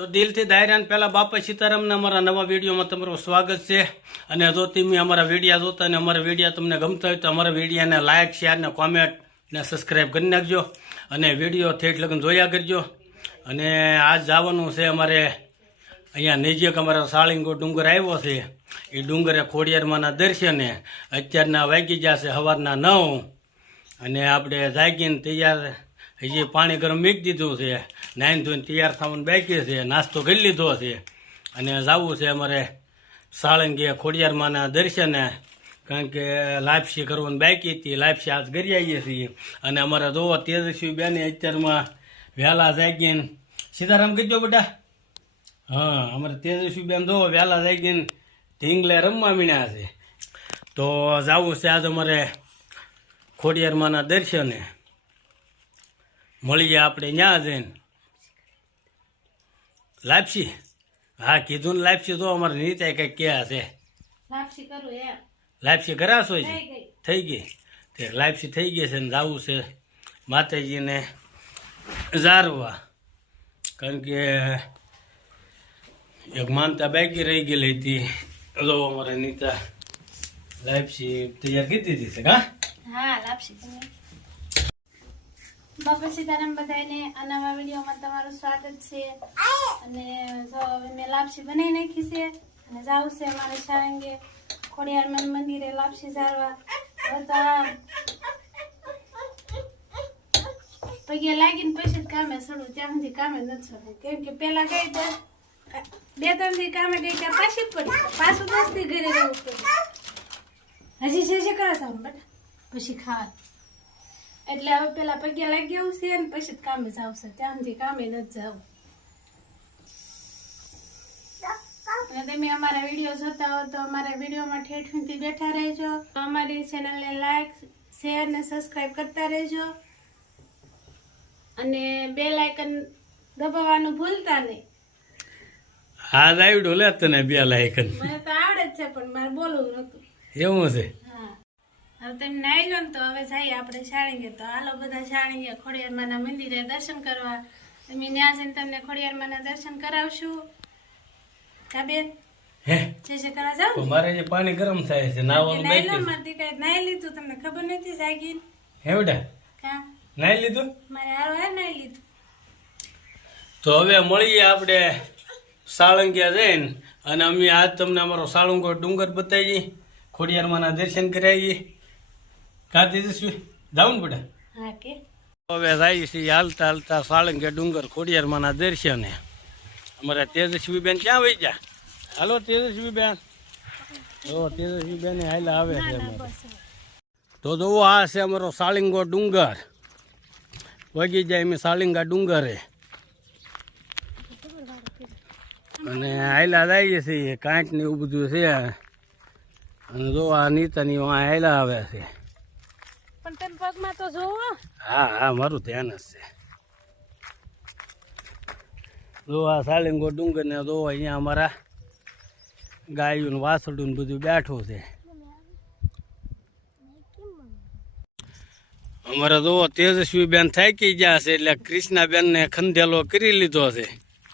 તો દિલથી દાયરાન પહેલા બાપા સીતારામના અમારા નવા વિડીયોમાં તમારું સ્વાગત છે. અને જો તમે અમારા વિડીયા જોતા અને અમારા વિડીયા તમને ગમતા હોય તો અમારા વિડીયાને લાઇક શેર ને કોમેન્ટ ને સબસ્ક્રાઈબ કરી નાખજો. અને વીડિયો થેઠ લગ્ન જોયા કરજો. અને આજ જવાનું છે અમારે અહીંયા નજીક અમારા સાળીંગો ડુંગર આવ્યો છે. એ ડુંગરે ખોડિયારમાંના દર્શને અત્યારના વાગી છે સવારના નવ. અને આપણે જાગીને તૈયાર હજી પાણી ગરમ મૂકી દીધું છે. નાઈન ધોઈને તૈયાર થવાનું બાકી છે. નાસ્તો કરી લીધો છે. અને જવું છે અમારે સાળંગી ખોડિયારમાંના દર્શને. કારણ કે લાપસી કરવાની બાકી હતી. લાપસી આજ કરી આવીએ છીએ. અને અમારે જોવો તેજસ્વી બેને અત્યારમાં વહેલા જાગીને સીતારામ કીધો બેટા. હા, અમારે તેજસ્વી બેન જોવો વહેલા જાગીને ઢીંગલે રમવા મીણ્યા છે. તો જવું છે આજ અમારે ખોડિયારમાંના દર્શને. મળીએ આપણે ત્યાં જઈને. લાપસી? હા કીધું ને લાપસી તો અમારે નીતા કંઈક ક્યાં છે. લાપસી કરું એમ. લાપસી કરાશો છે થઈ ગઈ. તે લાપસી થઈ ગઈ છે ને જવું છે માતાજીને જારવા કારણ કે એક માનતા બાકી રહી ગયેલી હતી. જો અમારે નીતા લાપસી તૈયાર કરી દીધી છે કા હા લાપસી બાપા સીતારામ બધાને આ નવા વિડીયોમાં તમારું સ્વાગત છે. અને જો મેં લાપસી બનાવી નાખી છે અને જાવું છે અમારે સારંગે ખોડિયારમાન મંદિરે લાપસી ઝારવા પગે લાગીને પછી જ કામે સડું, ત્યાં સુધી કામે નથી સડું. કેમ કે પેલા ગઈ તો, બે ત્રણ દી કામે ગઈ ત્યાં પાછી પડી. પાછું દસ દી ઘરે રહેવું પડે. હજી છે છે કરે છે બટ. પછી ખાવા એટલે હવે પેલા પગે લાગી આવું છે ને પછી કામે જાવ છે ત્યાં કામે નથી જવું અને તમે અમારા વીડિયો જોતા હો તો અમારા વિડીયોમાં ઠેઠથી બેઠા રહેજો. અમારી ચેનલને લાઈક શેર ને સબસ્ક્રાઈબ કરતા રહેજો. અને બે લાઇકન દબાવવાનું ભૂલતા નહીં. હા લાવ્યું લે તને બે લાયકન મને તો આવડે જ છે પણ મારે બોલવું નતું. એવું છે? હવે તમે નાઈ લો ને તો હવે જઈએ આપણે શાળીએ. તો હાલો બધા શાળીએ ખોડિયારમાંના મંદિરે દર્શન કરવા. તમે ત્યાં જઈને તમને ખોડિયારમાંના દર્શન કરાવશું. કા બેન? હે? જે કરવા જાવ મારે જે પાણી ગરમ થાય છે નાવાનું નાઈ લો મારી દીકરાએ નાઈ લીધું તમને ખબર નથી જાગી હે બેટા? કા? નાઈ લીધું? મારે હારો હે નાઈ લીધું. તો હવે મળીએ આપણે સાળંગિયા જઈને. અને અમે આજ તમને અમારો સાળંગો ડુંગર બતાવીએ ખોડિયારમાંના દર્શન કરાવીએ. કા તેજસ્વી? જાઉં ને બેટા. હવે જાય છે હાલતા હાલતા સાળંગિયા ડુંગર ખોડિયારમાંના દર્શને. અમારા તેજસ્વી બેન ક્યાં વહી ગયા? હાલો તેજસ્વી બેન જો તેજસ્વી બેન હાલા આવે છે અમારે. તો જોવો આ છે અમારો સાળિંગો ડુંગર. વગી જાય અમે સાળિંગા ડુંગરે. અને હાયલા જાય છે કાંઈક ને એવું બધું છે. અને જો આ નીતાની વાં હાયલા આવે છે. પગમાં તો જોવો હા હા મારું ધ્યાન જ છે. સાલિંગો ડુંગર ને જો અહીંયા અમારા ગાયું ને વાસળું ને બધું બેઠું છે. અમારે તો તેજસ્વી બેન થાકી ગયા છે એટલે કૃષ્ણાબેન ને ખંધેલો કરી લીધો છે.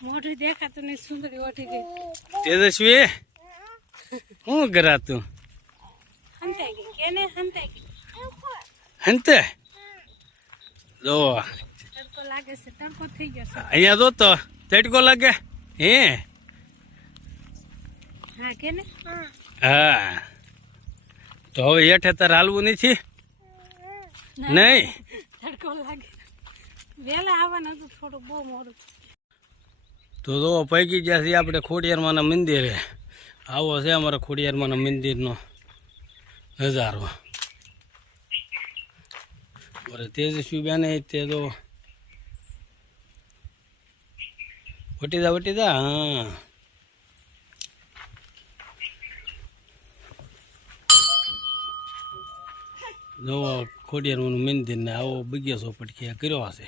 મોઢું દેખાતું નહીં સુંદરી ઓઠી ગઈ. તેજસ્વી શું કરા તું હંતાઈ ગઈ. કેને હંતાઈ ગઈ? હંતે જો અહીંયા જો તો તડકો લાગે હે હા તો હવે હેઠે તારે હાલવું નથી નહીં તડકો લાગે વહેલા આવવાનું હતું થોડું બહુ મોડું તો જો પૈકી ગયા છીએ આપણે ખોડિયારમાંના મંદિરે આવો છે અમારા ખોડિયારમાંના મંદિરનો નજારો અરે તેજસ્વી બેને તે તો વટી જા વટી જા હા જો ખોડિયારમાંનું મંદિર ને આવો બગીચો પટકીયા કર્યો હશે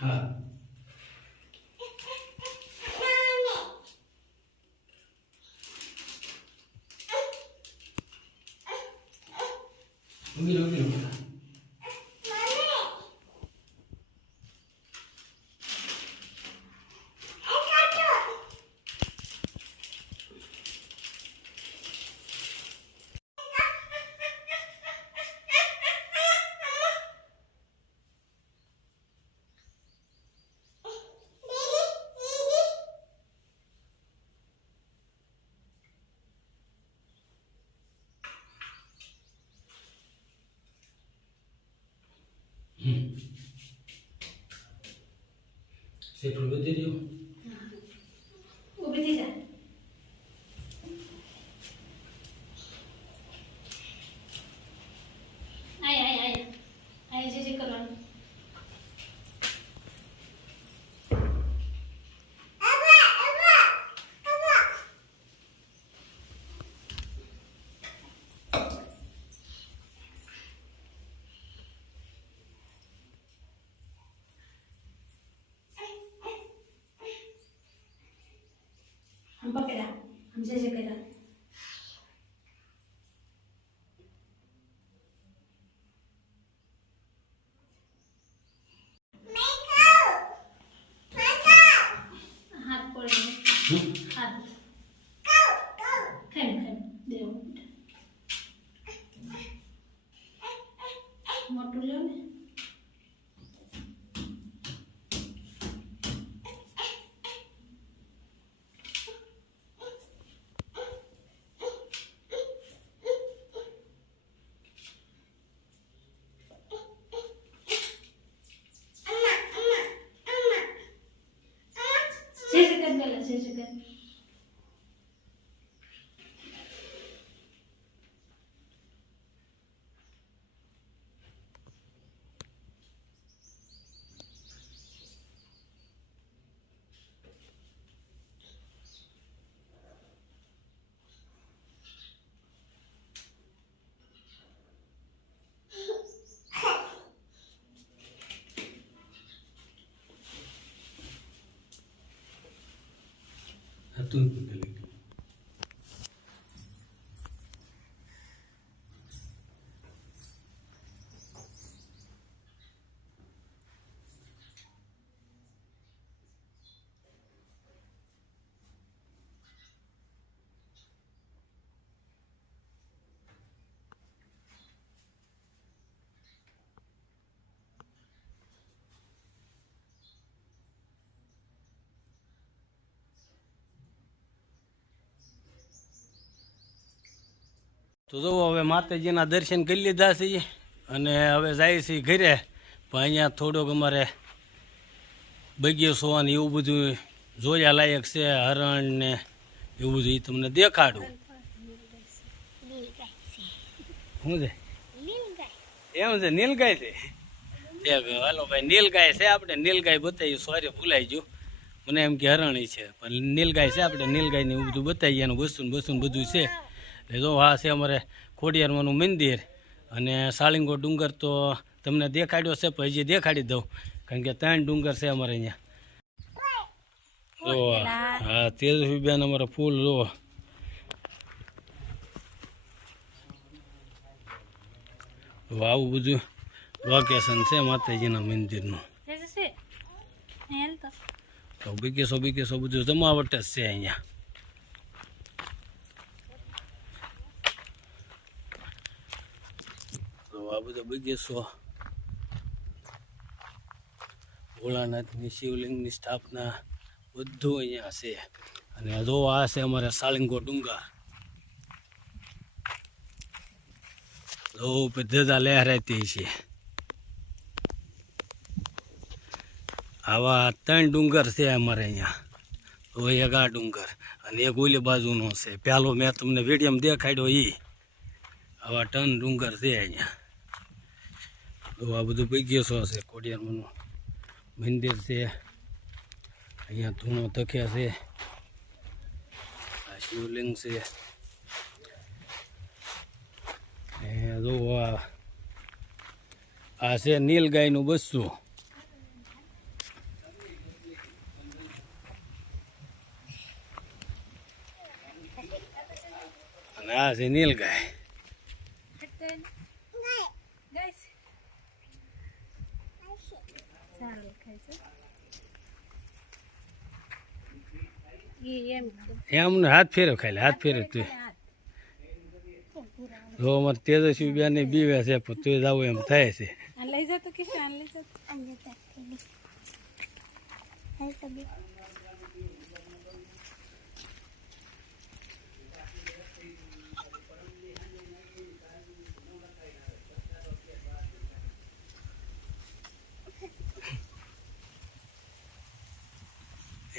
啊，શેઠું વધી રહ્યું ઊભી થઈ જા આય આય આય આય જે જે કરવાનું આમ પકડા આમ જે જે કર્યા હાથ પડે હમ? હાથ ખેમ ખેમ દેવો મોટું લ્યો ને જય શ્રી કૃષ્ણ બોલો તું તો જો હવે માતાજીના દર્શન કરી લીધા છીએ અને હવે જાય છે ઘરે. પણ અહીંયા થોડોક અમારે બગીચો અને એવું બધું જોયા લાયક છે, હરણ ને એવું બધું એ તમને દેખાડું. શું છે? એમ છે, નીલગાય છે? હાલો ભાઈ, નીલગાય છે આપણે, નીલગાય બતાવી સોરી ભૂલાઈ ગયું. મને એમ કે હરણી છે, પણ નીલગાય છે આપણે નીલગાય ને એવું બધું બતાવીએ, એનું વસ્તુ ને બધું છે. એટલે જો આ છે અમારે ખોડિયારમાંનું મંદિર અને સાળીંગો ડુંગર તો તમને દેખાડ્યો છે પણ હજી દેખાડી દઉં કારણ કે ત્રણ ડુંગર છે અમારે અહીંયા. જો હા તેજસ્વી બેન અમારે ફૂલ જો. આવું બધું લોકેશન છે માતાજીના મંદિરનું. તો બગીચો બગીચો બધું જમાવટ જ છે અહીંયા. આ બધો બગીચો ભોળાનાથની શિવલિંગની સ્થાપના બધું અહીંયા છે. અને જો આ છે અમારે સાળંગો ડુંગર જો ધજા લહેરાતી છે. આવા ત્રણ ડુંગર છે અમારે અહીંયા. તો એક આ ડુંગર અને એક ઓલી બાજુનો છે. પેલો મેં તમને વિડીયમ દેખાડ્યો એ આવા ત્રણ ડુંગર છે અહીંયા. તો આ બધું પૈગ્યસો છે કોડિયારનું મંદિર છે. અહીંયા ધૂણો તખ્યા છે. આ શિવલિંગ છે. જો આ છે નીલગાયનું બસ્સું અને આ છે નીલગાય ધારો લખાય છે ઈ એમ એમને હાથ ફેરવ ખાલી હાથ ફેરવ તું. જો અમારે તેજસ્વી બેન બીવે છે પણ તું જાવ એમ થાય છે. લઈ જતો કે લઈ જતો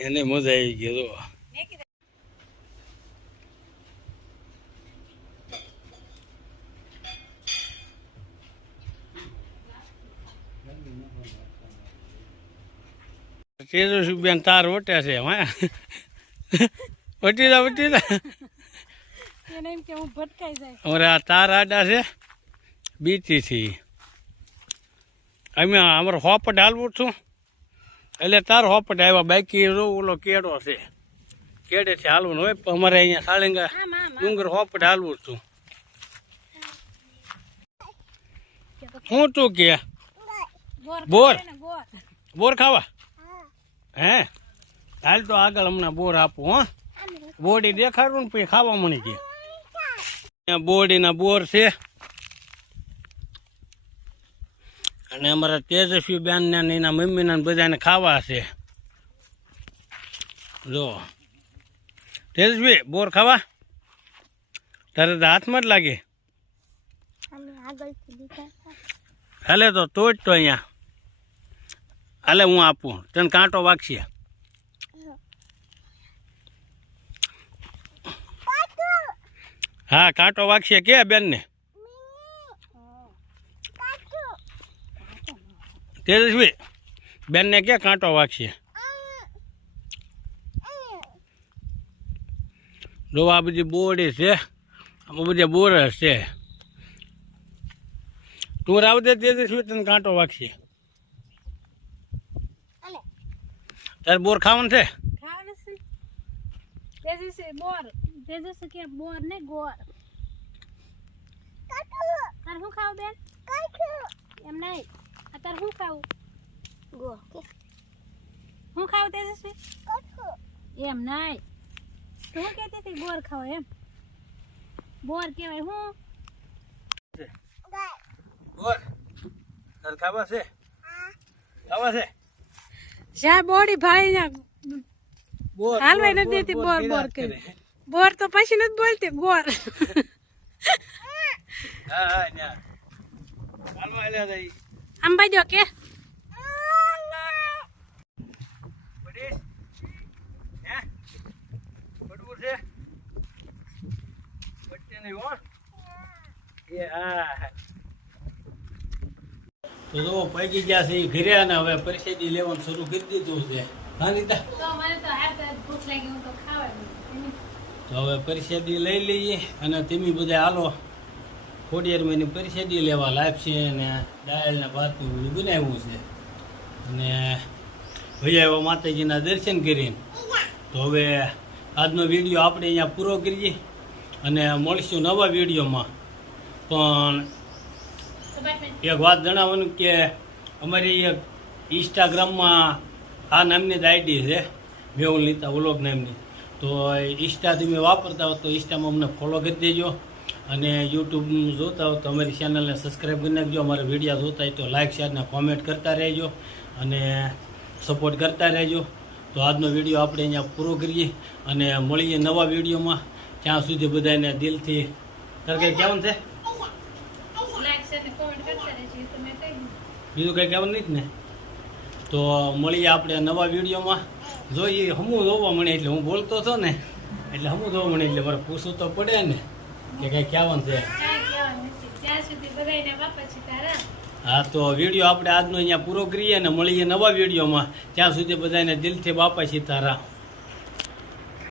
એને મજા આવી ગઈ જો. તેજસ્વી બેન તાર ઓટે છે હા? વટી જા વટી જા આ તાર આડા છે બીટીથી અમે અમારો હોપટ હાલવું છું એટલે તાર હોપટ આવ્યા બાકી ઓલો કેડો છે. કેડેથી હાલવાનું હોય અમારે અહીંયા સાળંગા ડુંગર હોપટ હાલવું છું શું તું કે? બોર. બોર ખાવા? હે? હાલ તો આગળ હમણાં બોર આપું હો. બોડી દેખાડું ને પછી ખાવા મળી ગયા બોડીના બોર છે. અને અમારા તેજસ્વી બેન ને ને એના મમ્મી ને બધાને ખાવા છે. જો. તેજસ્વી બોર ખાવા? તારે તો હાથમાં જ લાગે. હાલે તો તોડ તો અહીંયા. હાલે હું આપું. તને કાંટો વાગશે. હા, કાંટો વાગશે કે બેનને? તેજસ્વી, બેનને કે કાંટો વાગશે? જો આ બધી બોડી છે. આમાં બધા બોરસ છે તું રાવ દે તેજસ્વી, તને કાંટો વાગશે. તારે બોર ખાવાનું છે? ખાવાનું છે. તેજસ્વી બોર તેજસ્વી કે બોર ને ગોર. તાર શું ખાવ બેન? એમ નહીં. તાર શું ખાવું? હું ખાવ તેજસ્વી એમ નહીં. તું શું કહેતી હતી બોર ખાવ એમ. બોર કહેવાય હું? બોર. તારે ખાવા છે? ખાવા છે? જ્યાં બોડી ભાઈ હાલવાય નથી દેતી બોર બોર કરી. બોર તો પછી નથી બોલતી બોર. હા હા ન્યા. હાલવા લે જઈ આમ બાજુ કે? પડીશ તો જો પૈકી ગયા છે એ ઘરે અને હવે પરિસ્થિતિ લેવાનું શરૂ કરી દીધું છે. હા નીતા? તો તો તો તો હવે પરિસ્થિતિ લઈ લઈએ અને તમે બધા હાલો. ખોડિયાર મહિની પરિષદી લેવા લાગશે અને દાળ ને ભાત બધું બનાવ્યું છે. અને ભૈયા એવા માતાજીના દર્શન કરીને. તો હવે આજનો વીડિયો આપણે અહીંયા પૂરો કરીએ અને મળીશું નવા વિડીયોમાં. પણ એક વાત જણાવવાનું કે અમારી એક ઇન્સ્ટાગ્રામમાં આ નામની જ આઈડી છે, મેહુલ નીતા વ્લોગ નામની. તો ઇન્સ્ટાથી મેં વાપરતા હો તો ઇન્સ્ટામાં અમને ફોલો કરી દેજો અને યુટ્યુબ જોતા હો તો અમારી ચેનલને સબસ્ક્રાઈબ કરી નાખજો. અમારા વીડિયો જોતા હોય તો લાઇક શેર ને કોમેન્ટ કરતા રહેજો અને સપોર્ટ કરતા રહેજો. તો આજનો વીડિયો આપણે અહીંયા પૂરો કરીએ અને મળીએ નવા વિડીયોમાં ત્યાં સુધી બધાને દિલથી તરકે કેમ થાય લાઈક શેર ને કોમેન્ટ કરતા રહેજો એ તો મેં કહી દીધું બીજું કંઈ કહેવાનું નહીં ને. તો મળીએ આપણે નવા વિડીયોમાં. જોઈએ હમું જોવા મળે એટલે હું બોલતો હતો ને, એટલે હમું જોવા મળે એટલે મારે પૂછવું તો પડે ને કે કંઈ કહેવાનું છે. હા, તો વીડિયો આપણે આજનો અહીંયા પૂરો કરીએ ને મળીએ નવા વિડીયોમાં. ત્યાં સુધી બધાને દિલથી બાપા સીતારામ.